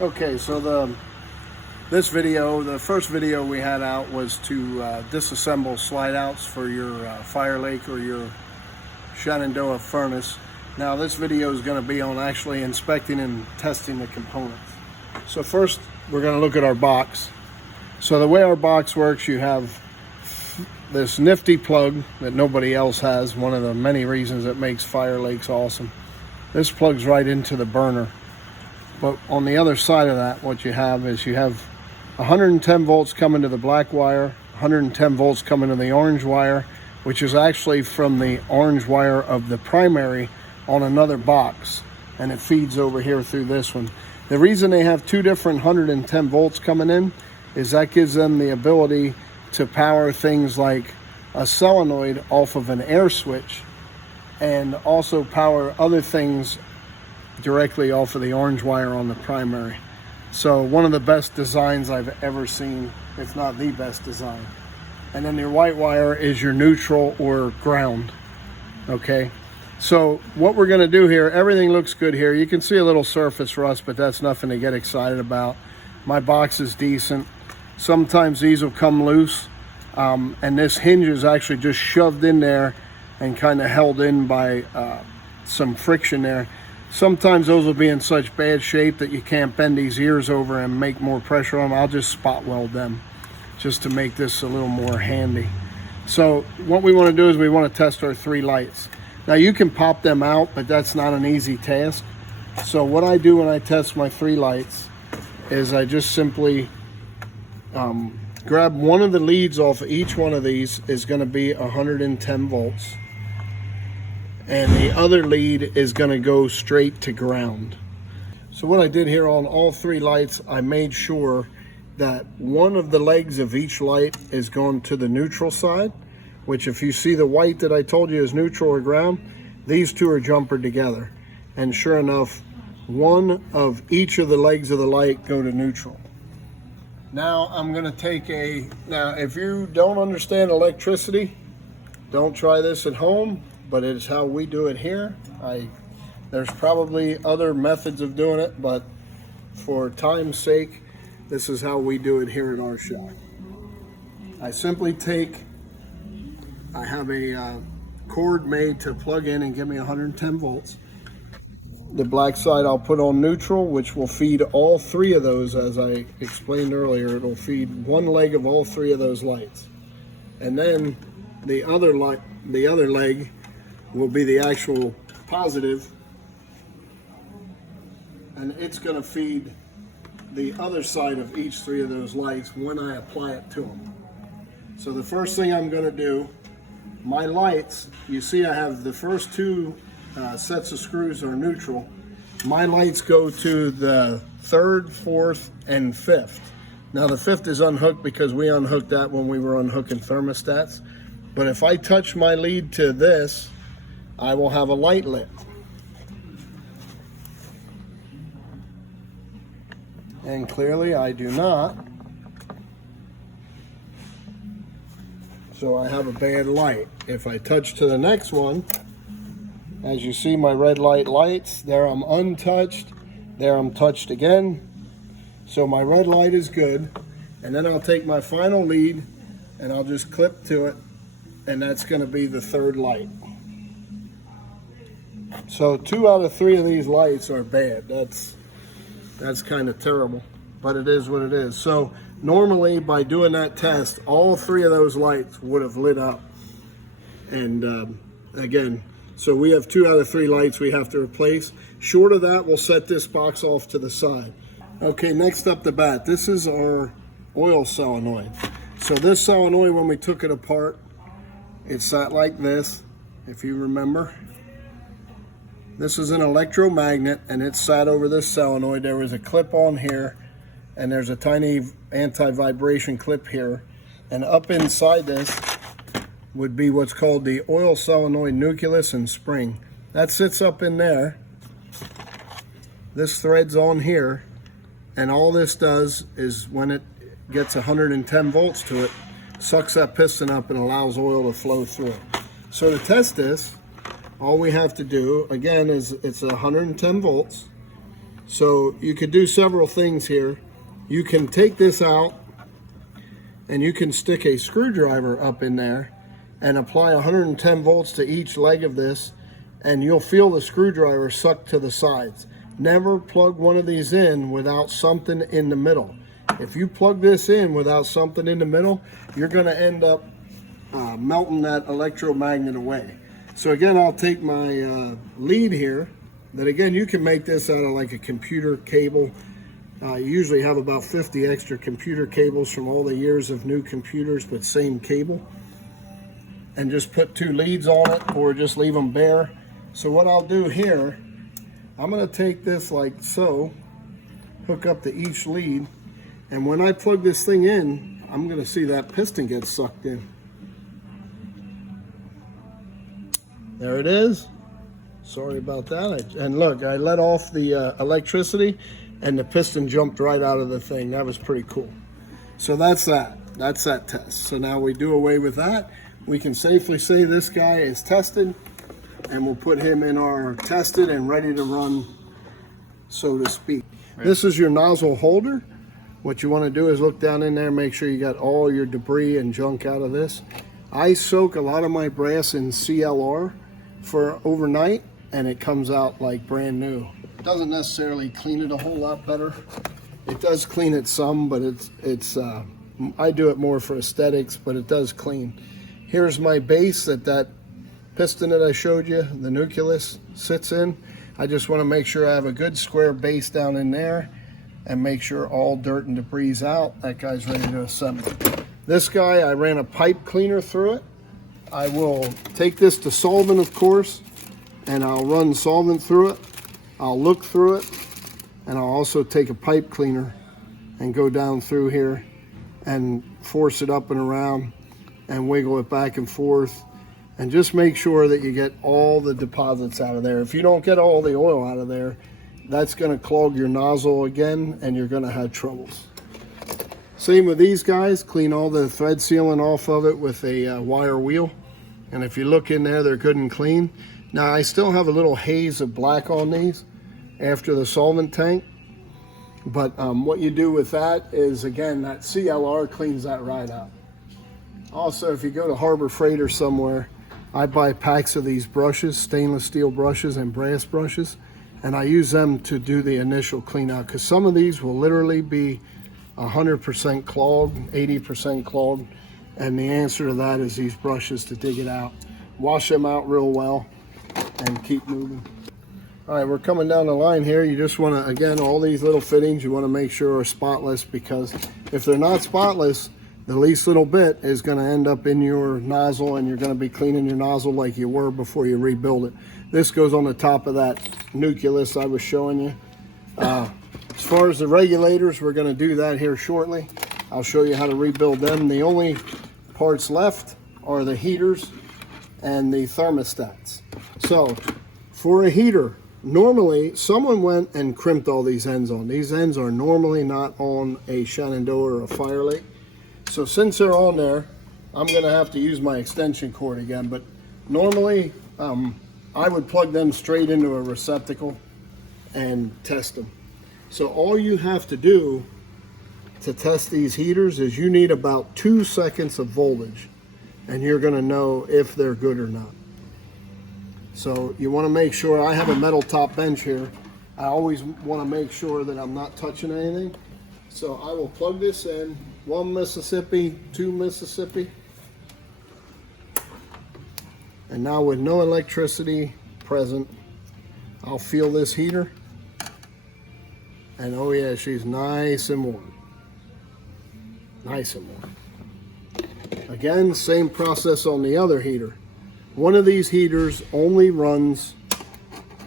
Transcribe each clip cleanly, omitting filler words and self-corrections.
Okay, so this video, the first video we had out was to disassemble slide outs for your Firelake or your Shenandoah furnace. Now this video is going to be on actually inspecting and testing the components. So first we're going to look at our box. So the way our box works, you have this nifty plug that nobody else has, one of the many reasons that makes Firelakes awesome. This plugs right into the burner. But on the other side of that, what you have is you have 110 volts coming to the black wire, 110 volts coming to the orange wire, which is actually from the orange wire of the primary on another box, and it feeds over here through this one. The reason they have two different 110 volts coming in is that gives them the ability to power things like a solenoid off of an air switch, and also power other things directly off of the orange wire on the primary. So one of the best designs I've ever seen, if not the best design. And then your white wire is your neutral or ground. Okay, so what we're going to do here, everything looks good here. You can see a little surface rust, but that's nothing to get excited about. My box is decent. Sometimes these will come loose, and this hinge is actually just shoved in there and kind of held in by some friction there. Sometimes those will be in such bad shape that you can't bend these ears over and make more pressure on them. I'll just spot weld them just to make this a little more handy. So what we want to do is we want to test our three lights. Now you can pop them out, but that's not an easy task. So what I do when I test my three lights is I just simply grab one of the leads off of each one of these. Is going to be 110 volts. And the other lead is going to go straight to ground. So what I did here on all three lights, I made sure that one of the legs of each light is going to the neutral side, which if you see the white that I told you is neutral or ground, these two are jumpered together. And sure enough, one of each of the legs of the light go to neutral. Now I'm going to take now if you don't understand electricity, don't try this at home. But it's how we do it here. There's probably other methods of doing it, but for time's sake, this is how we do it here at our shop. I simply I have a cord made to plug in and give me 110 volts. The black side I'll put on neutral, which will feed all three of those. As I explained earlier, it'll feed one leg of all three of those lights. And then the other leg will be the actual positive, and it's going to feed the other side of each three of those lights when I apply it to them. So the first thing I'm going to do, my lights, you see I have the first two sets of screws are neutral. My lights go to the third, fourth, and fifth. Now the fifth is unhooked because we unhooked that when we were unhooking thermostats. But if I touch my lead to this, I will have a light lit. And clearly I do not. So I have a bad light. If I touch to the next one, as you see my red light lights, there I'm untouched, there I'm touched again. So my red light is good. And then I'll take my final lead and I'll just clip to it, and that's going to be the third light. So 2 out of 3 of these lights are bad. That's kind of terrible, but it is what it is. So normally by doing that test, all 3 of those lights would have lit up. And again, so we have 2 out of 3 lights we have to replace. Short of that, we'll set this box off to the side. Okay, next up the bat, this is our oil solenoid. So this solenoid, when we took it apart, it sat like this, if you remember. This is an electromagnet, and it sat over this solenoid. There was a clip on here, and there's a tiny anti-vibration clip here. And up inside this would be what's called the oil solenoid nucleus and spring. That sits up in there. This thread's on here, and all this does is when it gets 110 volts to it, sucks that piston up and allows oil to flow through. So to test this, all we have to do, again, is it's 110 volts. So you could do several things here. You can take this out and you can stick a screwdriver up in there and apply 110 volts to each leg of this, and you'll feel the screwdriver suck to the sides. Never plug one of these in without something in the middle. If you plug this in without something in the middle, you're going to end up melting that electromagnet away. So again, I'll take my lead here, that again, you can make this out of like a computer cable. You usually have about 50 extra computer cables from all the years of new computers, but same cable. And just put 2 leads on it, or just leave them bare. So what I'll do here, I'm going to take this like so, hook up to each lead, and when I plug this thing in, I'm going to see that piston get sucked in. There it is. Sorry about that. And look, I let off the electricity and the piston jumped right out of the thing. That was pretty cool. So that's that. That's that test. So now we do away with that. We can safely say this guy is tested, and we'll put him in our tested and ready to run, so to speak. Right. This is your nozzle holder. What you want to do is look down in there, make sure you got all your debris and junk out of this. I soak a lot of my brass in CLR for overnight, and it comes out like brand new. It doesn't necessarily clean it a whole lot better. It does clean it some, but I do it more for aesthetics, but it does clean. Here's my base that piston that I showed you, the nucleus, sits in. I just want to make sure I have a good square base down in there and make sure all dirt and debris is out. That guy's ready to assemble. This guy, I ran a pipe cleaner through it. I will take this to solvent, of course, and I'll run solvent through it. I'll look through it, and I'll also take a pipe cleaner and go down through here and force it up and around and wiggle it back and forth, and just make sure that you get all the deposits out of there. If you don't get all the oil out of there, that's going to clog your nozzle again, and you're going to have troubles. Same with these guys. Clean all the thread sealing off of it with a wire wheel, and if you look in there, they're good and clean. Now I still have a little haze of black on these after the solvent tank, but what you do with that is, again, that CLR cleans that right out. Also, if you go to Harbor Freight or somewhere, I buy packs of these brushes, stainless steel brushes and brass brushes, and I use them to do the initial clean out, because some of these will literally be 100% clogged, 80% clogged, and the answer to that is these brushes to dig it out. Wash them out real well and keep moving. All right, we're coming down the line here. You just want to, again, all these little fittings you want to make sure are spotless, because if they're not spotless, the least little bit is going to end up in your nozzle, and you're going to be cleaning your nozzle like you were before you rebuild it. This goes on the top of that nucleus I was showing you. As far as the regulators, we're going to do that here shortly. I'll show you how to rebuild them. The only parts left are the heaters and the thermostats. So for a heater, normally someone went and crimped all these ends on. These ends are normally not on a Shenandoah or a Firelake. So since they're on there, I'm going to have to use my extension cord again. But normally I would plug them straight into a receptacle and test them. So all you have to do to test these heaters is you need about 2 seconds of voltage, and you're going to know if they're good or not. So you want to make sure, I have a metal top bench here. I always want to make sure that I'm not touching anything. So I will plug this in, 1 Mississippi, 2 Mississippi. And now with no electricity present, I'll feel this heater. And oh yeah, she's nice and warm. Nice and warm. Again, same process on the other heater. One of these heaters only runs,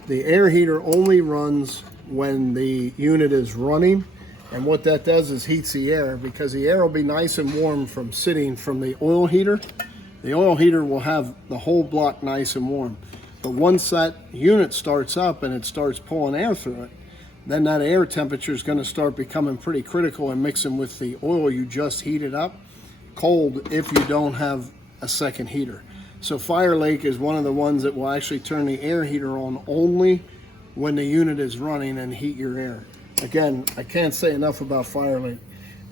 the air heater only runs when the unit is running. And what that does is heats the air, because the air will be nice and warm from sitting from the oil heater. The oil heater will have the whole block nice and warm. But once that unit starts up and it starts pulling air through it, then that air temperature is going to start becoming pretty critical and mixing with the oil you just heated up cold if you don't have a second heater. So Firelake is one of the ones that will actually turn the air heater on only when the unit is running and heat your air. Again, I can't say enough about Firelake.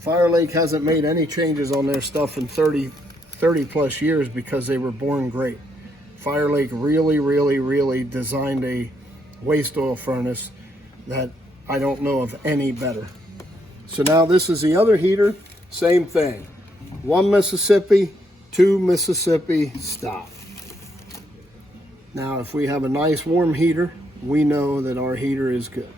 Firelake hasn't made any changes on their stuff in 30 plus years because they were born great. Firelake really designed a waste oil furnace that I don't know of any better. So now this is the other heater, same thing. 1 Mississippi, 2 Mississippi, stop. Now if we have a nice warm heater, we know that our heater is good.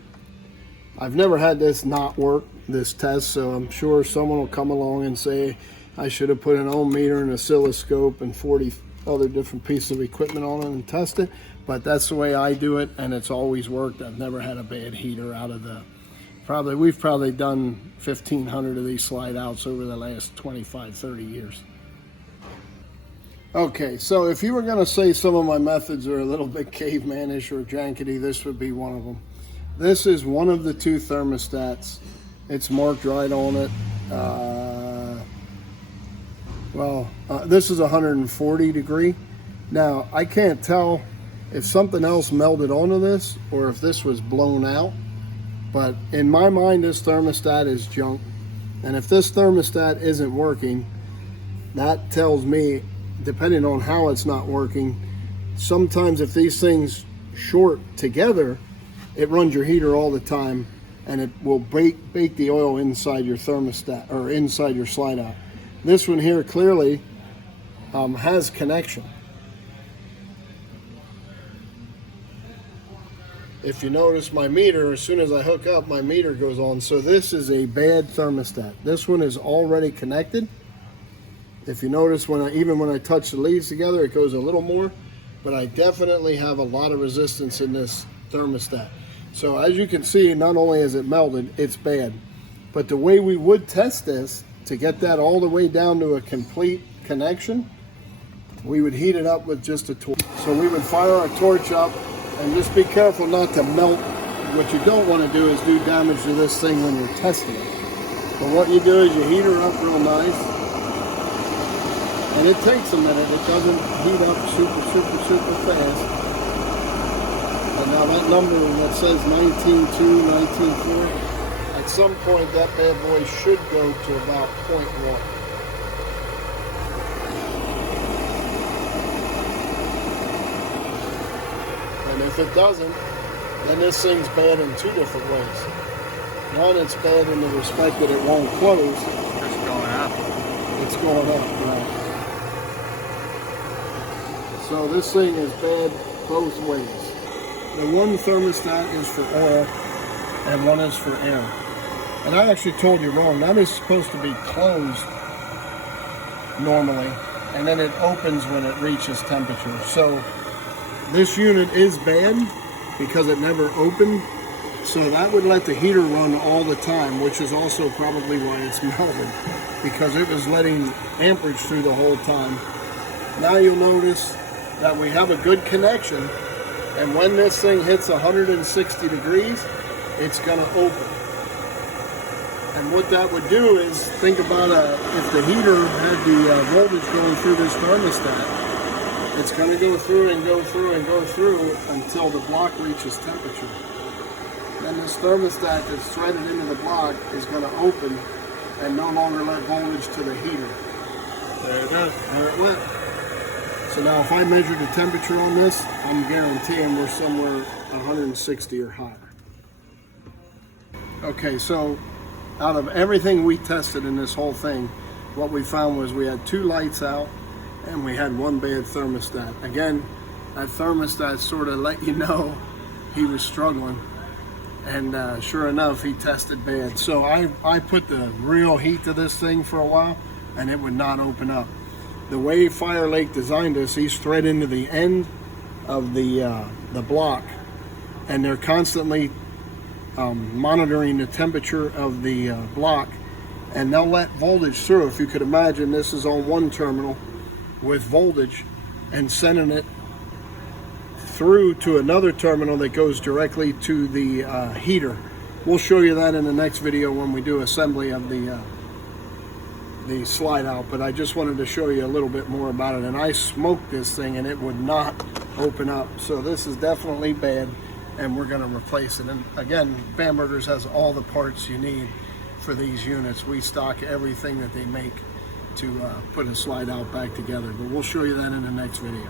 I've never had this not work, this test, so I'm sure someone will come along and say I should have put an ohm meter and an oscilloscope and 40 other different pieces of equipment on it and test it, but that's the way I do it, and it's always worked. I've never had a bad heater out of the, we've probably done 1,500 of these slide outs over the last 25, 30 years. Okay, so if you were gonna say some of my methods are a little bit cavemanish or jankety, this would be one of them. This is one of the 2 thermostats. It's marked right on it. This is 140 degree. Now, I can't tell if something else melted onto this or if this was blown out, but in my mind, this thermostat is junk. And if this thermostat isn't working, that tells me, depending on how it's not working, sometimes if these things short together, it runs your heater all the time, and it will bake the oil inside your thermostat or inside your slide out. This one here clearly has connection. If you notice my meter, as soon as I hook up, my meter goes on. So this is a bad thermostat. This one is already connected. If you notice, even when I touch the leads together, it goes a little more, but I definitely have a lot of resistance in this thermostat. So as you can see, not only is it melted, it's bad. But the way we would test this, to get that all the way down to a complete connection, we would heat it up with just a torch. So we would fire our torch up, and just be careful not to melt. What you don't want to do is do damage to this thing when you're testing it. But what you do is you heat her up real nice, and it takes a minute. It doesn't heat up super fast. And now that number that says 19.2, 19.4, at some point that bad boy should go to about 0.1. And if it doesn't, then this thing's bad in 2 different ways. One, it's bad in the respect that it won't close. It's going up. It's going up, right. So this thing is bad both ways. The one thermostat is for oil and one is for air. And I actually told you wrong. That is supposed to be closed normally, and then it opens when it reaches temperature. So this unit is bad because it never opened. So that would let the heater run all the time, which is also probably why it's melted, because it was letting amperage through the whole time. Now you'll notice that we have a good connection. And when this thing hits 160 degrees, it's going to open. And what that would do is, think about if the heater had the voltage going through this thermostat, it's going to go through and go through and go through until the block reaches temperature. Then this thermostat that's threaded into the block is going to open and no longer let voltage to the heater. There it goes. There it went. So now if I measure the temperature on this, I'm guaranteeing we're somewhere 160 or higher. Okay, so out of everything we tested in this whole thing, what we found was we had 2 lights out and we had 1 bad thermostat. Again, that thermostat sort of let you know he was struggling, and sure enough, he tested bad. So I put the real heat to this thing for a while and it would not open up. The way Firelake designed this, he's thread into the end of the block, and they're constantly monitoring the temperature of the block, and they'll let voltage through. If you could imagine, this is on one terminal with voltage and sending it through to another terminal that goes directly to the heater. We'll show you that in the next video when we do assembly of the slide out, but I just wanted to show you a little bit more about it. And I smoked this thing and it would not open up. So this is definitely bad. and we're going to replace it. And again, Bamberger's has all the parts you need for these units. We stock everything that they make to put a slide out back together, but we'll show you that in the next video.